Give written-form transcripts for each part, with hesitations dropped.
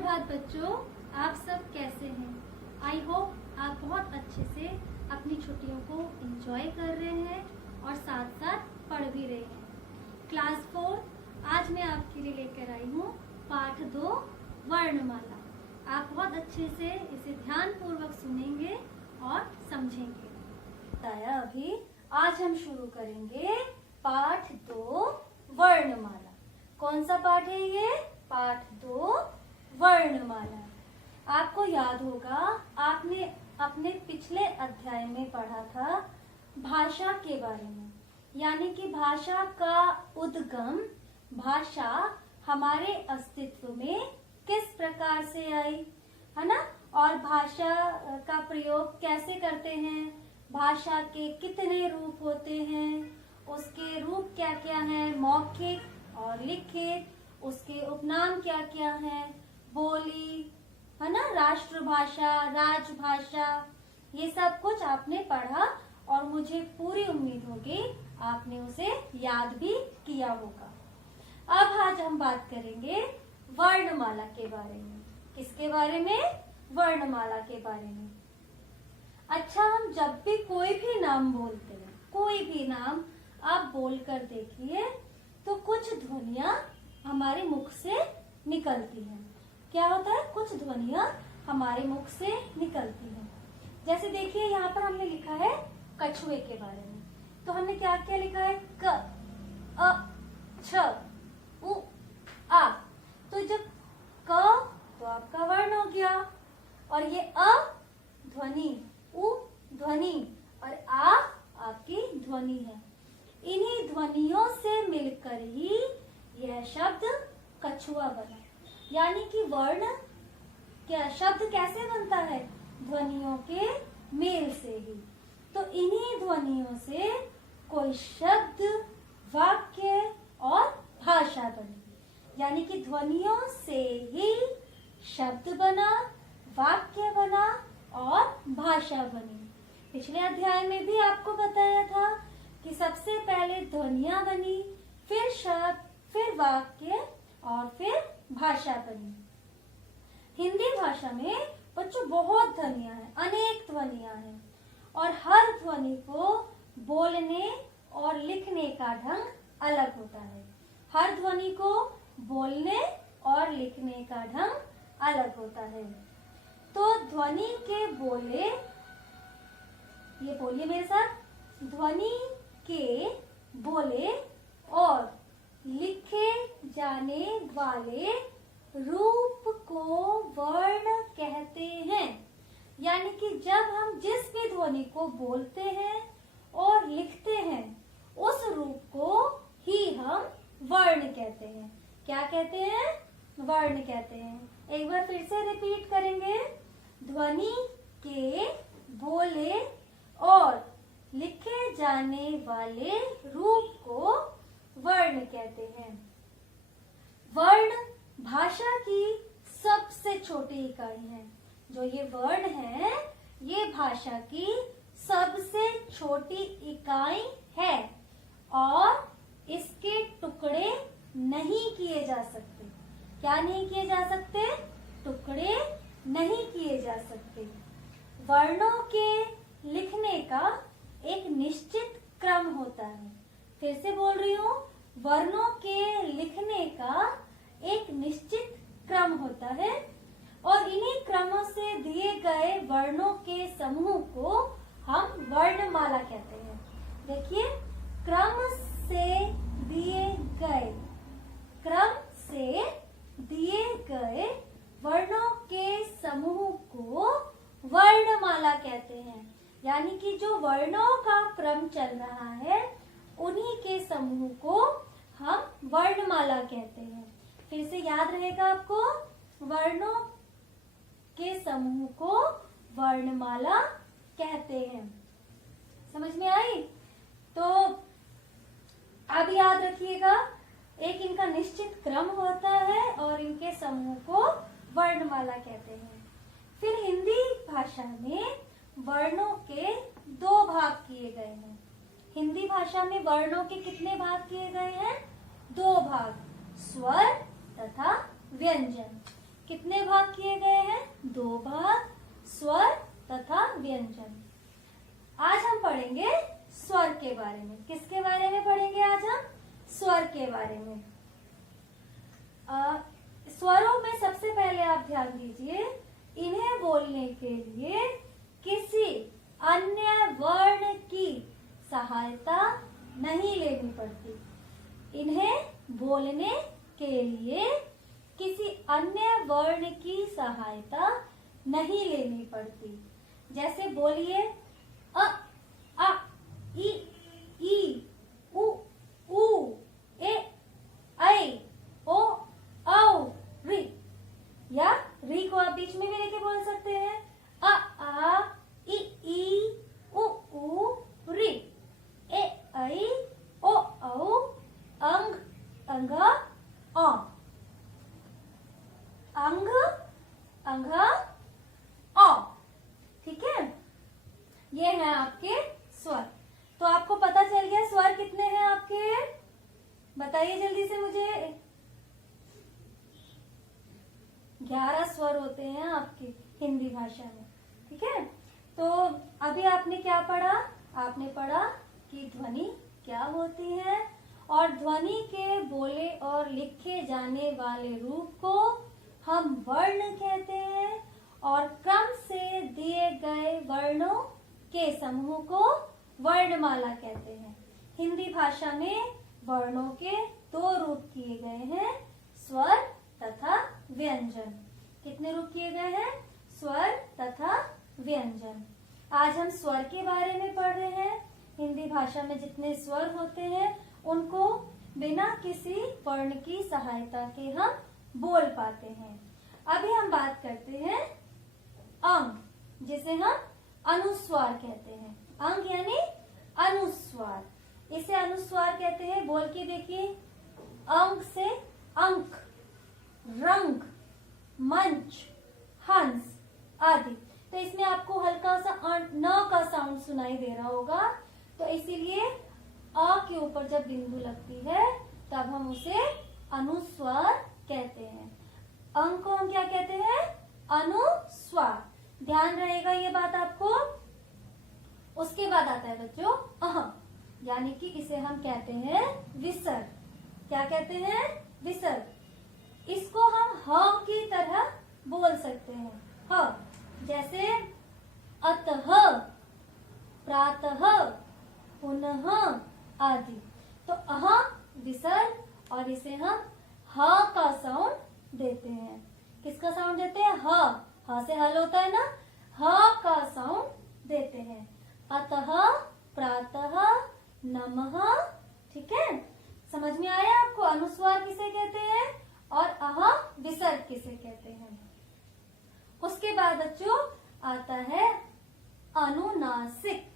सुप्रभात बच्चों, आप सब कैसे हैं? आई होप आप बहुत अच्छे से अपनी छुट्टियों को एंजॉय कर रहे हैं और साथ साथ पढ़ भी रहे हैं। क्लास 4 आज मैं आपके लिए लेकर आई हूँ पाठ 2 वर्णमाला। आप बहुत अच्छे से इसे ध्यान पूर्वक सुनेंगे और समझेंगे। बताया अभी आज हम शुरू करेंगे पाठ 2 वर्णमाला। कौन सा पाठ है ये? पाठ 2 वर्णमाला। आपको याद होगा आपने अपने पिछले अध्याय में पढ़ा था भाषा के बारे में, यानी कि भाषा का उद्गम, भाषा हमारे अस्तित्व में किस प्रकार से आई, है ना? और भाषा का प्रयोग कैसे करते हैं, भाषा के कितने रूप होते हैं, उसके रूप क्या क्या हैं, मौखिक और लिखित, उसके उपनाम क्या क्या हैं, बोली, है ना, राष्ट्रभाषा, राजभाषा, ये सब कुछ आपने पढ़ा और मुझे पूरी उम्मीद होगी आपने उसे याद भी किया होगा। अब आज हम बात करेंगे वर्णमाला के बारे में। किसके बारे में? वर्णमाला के बारे में। अच्छा, हम जब भी कोई भी नाम बोलते हैं, कोई भी नाम आप बोलकर देखिए तो कुछ ध्वनियां हमारे मुख से निकलती हैं। क्या होता है? कुछ ध्वनियां हमारे मुख से निकलती हैं। जैसे देखिए यहाँ पर हमने लिखा है कछुए के बारे में, तो हमने क्या क्या लिखा है? क, अ, छ, उ, आ। तो जब क तो आपका वर्ण हो गया, और ये अ ध्वनि, उ ध्वनि और आ आपकी ध्वनि है। इन्हीं ध्वनियों से मिलकर ही यह शब्द कछुआ बना। यानी कि वर्ण क्या शब्द कैसे बनता है? ध्वनियों के मेल से ही। तो इन्हीं ध्वनियों से कोई शब्द, वाक्य और भाषा बनी। यानी कि ध्वनियों से ही शब्द बना, वाक्य बना और भाषा बनी। पिछले अध्याय में भी आपको बताया था कि सबसे पहले ध्वनियां बनी, फिर शब्द, फिर वाक्य और फिर भाषा बनी। हिंदी भाषा में बच्चों बहुत ध्वनियां हैं, अनेक ध्वनियां हैं, और हर ध्वनि को बोलने और लिखने का ढंग अलग होता है। हर ध्वनि को बोलने और लिखने का ढंग अलग होता है। तो ध्वनि के बोले, ये बोलिए मेरे साथ, ध्वनि के बोले और लिखे जाने वाले रूप को वर्ण कहते हैं। यानी कि जब हम जिस भी ध्वनि को बोलते हैं और लिखते हैं, उस रूप को ही हम वर्ण कहते हैं। क्या कहते हैं? वर्ण कहते हैं। एक बार फिर से रिपीट करेंगे। ध्वनि के बोले और लिखे जाने वाले रूप को वर्ण कहते हैं। वर्ण भाषा की सबसे छोटी इकाई है। जो ये वर्ण है, ये भाषा की सबसे छोटी इकाई है और इसके टुकड़े नहीं किए जा सकते। क्या नहीं किए जा सकते? टुकड़े नहीं किए जा सकते। वर्णों के लिखने का एक निश्चित क्रम होता है। फिर से बोल रही हूँ, वर्णों के लिखने का एक निश्चित क्रम होता है और इन्हीं क्रमों से दिए गए वर्णों के समूह को हम वर्णमाला कहते हैं। देखिए, क्रम से दिए गए, क्रम से दिए गए वर्णों के समूह को वर्णमाला कहते हैं। यानी कि जो वर्णों का क्रम चल रहा है, उन्हीं के समूह को हम वर्णमाला कहते हैं। फिर से याद रहेगा आपको, वर्णों के समूह को वर्णमाला कहते हैं। समझ में आई? तो अब याद रखिएगा, एक इनका निश्चित क्रम होता है और इनके समूह को वर्णमाला कहते हैं। फिर हिंदी भाषा में वर्णों के 2 भाग किए गए हैं। हिंदी भाषा में वर्णों के कितने भाग किए गए हैं? 2 भाग, स्वर तथा व्यंजन। कितने भाग किए गए हैं? 2 भाग, स्वर तथा व्यंजन। आज हम पढ़ेंगे स्वर के बारे में। किसके बारे में पढ़ेंगे आज हम? स्वर के बारे में। स्वरों में सबसे पहले आप ध्यान दीजिए, इन्हें बोलने के लिए किसी अन्य वर्ण की सहायता नहीं लेनी पड़ती। इन्हें बोलने के लिए किसी अन्य वर्ण की सहायता नहीं लेनी पड़ती। जैसे बोलिए अ, आ, ई, उ, ए, ऐ, ओ, औ, री। या री को आप बीच में भी लेके बोल सकते हैं। अ, आ, ई, उ, री। ए, ऐ, ओ, औ, अंग, अंघ, औ। अंग, अंघ, औ। ठीक है, ये है आपके स्वर। तो आपको पता चल गया स्वर कितने हैं आपके? बताइए जल्दी से मुझे। 11 स्वर होते हैं आपके हिंदी भाषा में। ठीक है, तो अभी आपने क्या पढ़ा? आपने पढ़ा कि ध्वनि क्या होती है और ध्वनि के बोले और लिखे जाने वाले रूप को हम वर्ण कहते हैं और क्रम से दिए गए वर्णों के समूह को वर्णमाला कहते हैं। हिंदी भाषा में वर्णों के 2 रूप किए गए हैं, स्वर तथा व्यंजन। कितने रूप किए गए हैं? स्वर तथा व्यंजन। आज हम स्वर के बारे में पढ़ रहे हैं। हिंदी भाषा में जितने स्वर होते हैं उनको बिना किसी वर्ण की सहायता के हम बोल पाते हैं। अभी हम बात करते हैं अंग, जिसे हम अनुस्वार कहते हैं। अंग यानी अनुस्वार, इसे अनुस्वार कहते हैं। बोल के देखिए, अंग से अंक, रंग, मंच, हंस आदि। तो इसमें आपको हल्का सा न का साउंड सुनाई दे रहा होगा, तो इसीलिए अ के ऊपर जब बिंदु लगती है तब हम उसे अनुस्वार कहते हैं। अंग को हम क्या कहते हैं? अनुस्वार। ध्यान रहेगा ये बात आपको। उसके बाद आता है बच्चों अह, यानी कि इसे हम कहते हैं विसर्ग। क्या कहते हैं? विसर्ग। इसको हम ह की तरह बोल सकते हैं। ह, जैसे अतः, प्रातः, पुनः आदि। तो अह विसर्ग और इसे हम ह का साउंड देते हैं। किसका साउंड देते हैं? ह। ह से हल होता है ना, ह का साउंड देते हैं। अतः, प्रातः, नमः। ठीक है, समझ में आया आपको अनुस्वार किसे कहते हैं और अह विसर्ग किसे कहते हैं। उसके बाद बच्चों आता है अनुनासिक।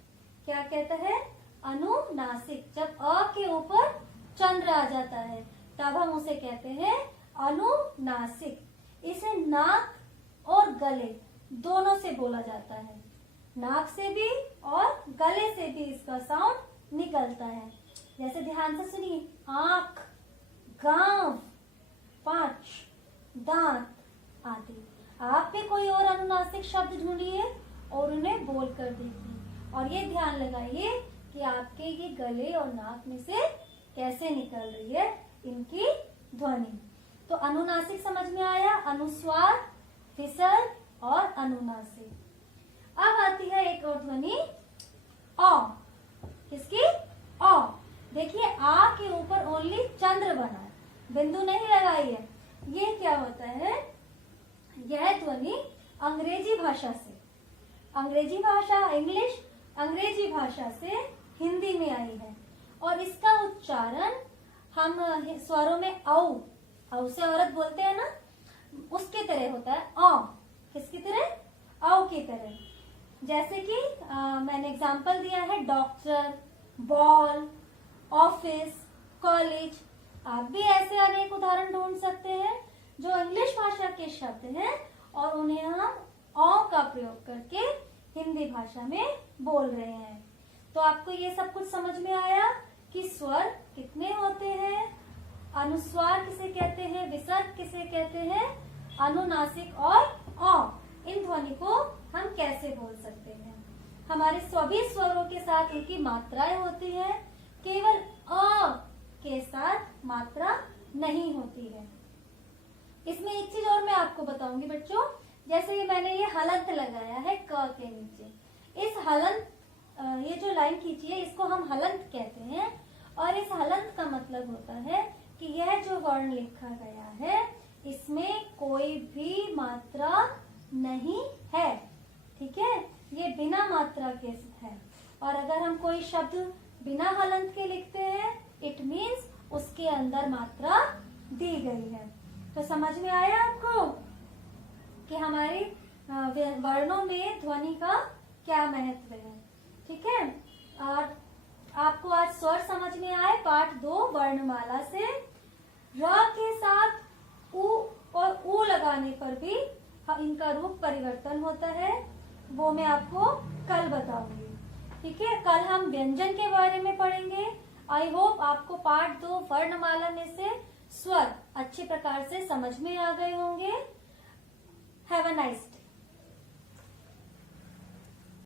क्या कहता है? अनुनासिक। जब अ के ऊपर चंद्र आ जाता है तब हम उसे कहते हैं अनुनासिक। इसे नाक और गले दोनों से बोला जाता है। नाक से भी और गले से भी इसका साउंड निकलता है। जैसे ध्यान से सुनिए, आंख, गांव, पांच, दांत आदि। आप भी कोई और अनुनासिक शब्द ढूंढिए और उन्हें बोल कर देखिए और ये ध्यान लगाइए कि आपके ये गले और नाक में से कैसे निकल रही है इनकी ध्वनि। तो अनुनासिक समझ में आया, अनुस्वार, विसर्ग और अनुनासिक। अब आती है एक और ध्वनि औ। किसकी? औ। देखिए आ के ऊपर ओनली चंद्र बना है, बिंदु नहीं लगाई है। ये क्या होता है? यह ध्वनि अंग्रेजी भाषा से, अंग्रेजी भाषा इंग्लिश, अंग्रेजी भाषा से हिंदी में आई है और इसका उच्चारण हम स्वरों में औ, औ से औरत बोलते हैं ना, उसके तरह होता है। औ किसकी तरह? औ की तरह। जैसे कि मैंने एग्जाम्पल दिया है डॉक्टर, बॉल, ऑफिस, कॉलेज। आप भी ऐसे अनेक उदाहरण ढूंढ सकते हैं जो इंग्लिश भाषा के शब्द हैं और उन्हें हम औ का प्रयोग करके हिंदी भाषा में बोल रहे हैं। तो आपको ये सब कुछ समझ में आया कि स्वर कितने होते हैं, अनुस्वार किसे कहते हैं, विसर्ग किसे कहते हैं अनुनासिक और अ, इन ध्वनि को हम कैसे बोल सकते हैं। हमारे सभी स्वरों के साथ उनकी मात्राएं होती है, केवल अ के साथ मात्रा नहीं होती है। इसमें एक चीज और मैं आपको बताऊंगी बच्चों, जैसे ये मैंने ये हलंत लगाया है क के नीचे, इस हलंत ये जो लाइन खींची है इसको हम हलंत कहते हैं। और इस हलंत का मतलब होता है कि यह जो वर्ण लिखा गया है इसमें कोई भी मात्रा नहीं है, ठीक है, ये बिना मात्रा के है। और अगर हम कोई शब्द बिना हलंत के लिखते हैं इट मीन्स उसके अंदर मात्रा दी गई है। तो समझ में आया आपको कि हमारे वर्णों में ध्वनि का क्या महत्व है, ठीक है। और आपको आज स्वर समझ में आए। पाठ 2 वर्णमाला से र के साथ उ और ऊ लगाने पर भी इनका रूप परिवर्तन होता है, वो मैं आपको कल बताऊंगी, ठीक है। कल हम व्यंजन के बारे में पढ़ेंगे। आई होप आपको पाठ 2 वर्णमाला में से स्वर अच्छे प्रकार से समझ में आ गए होंगे। Have a nice day.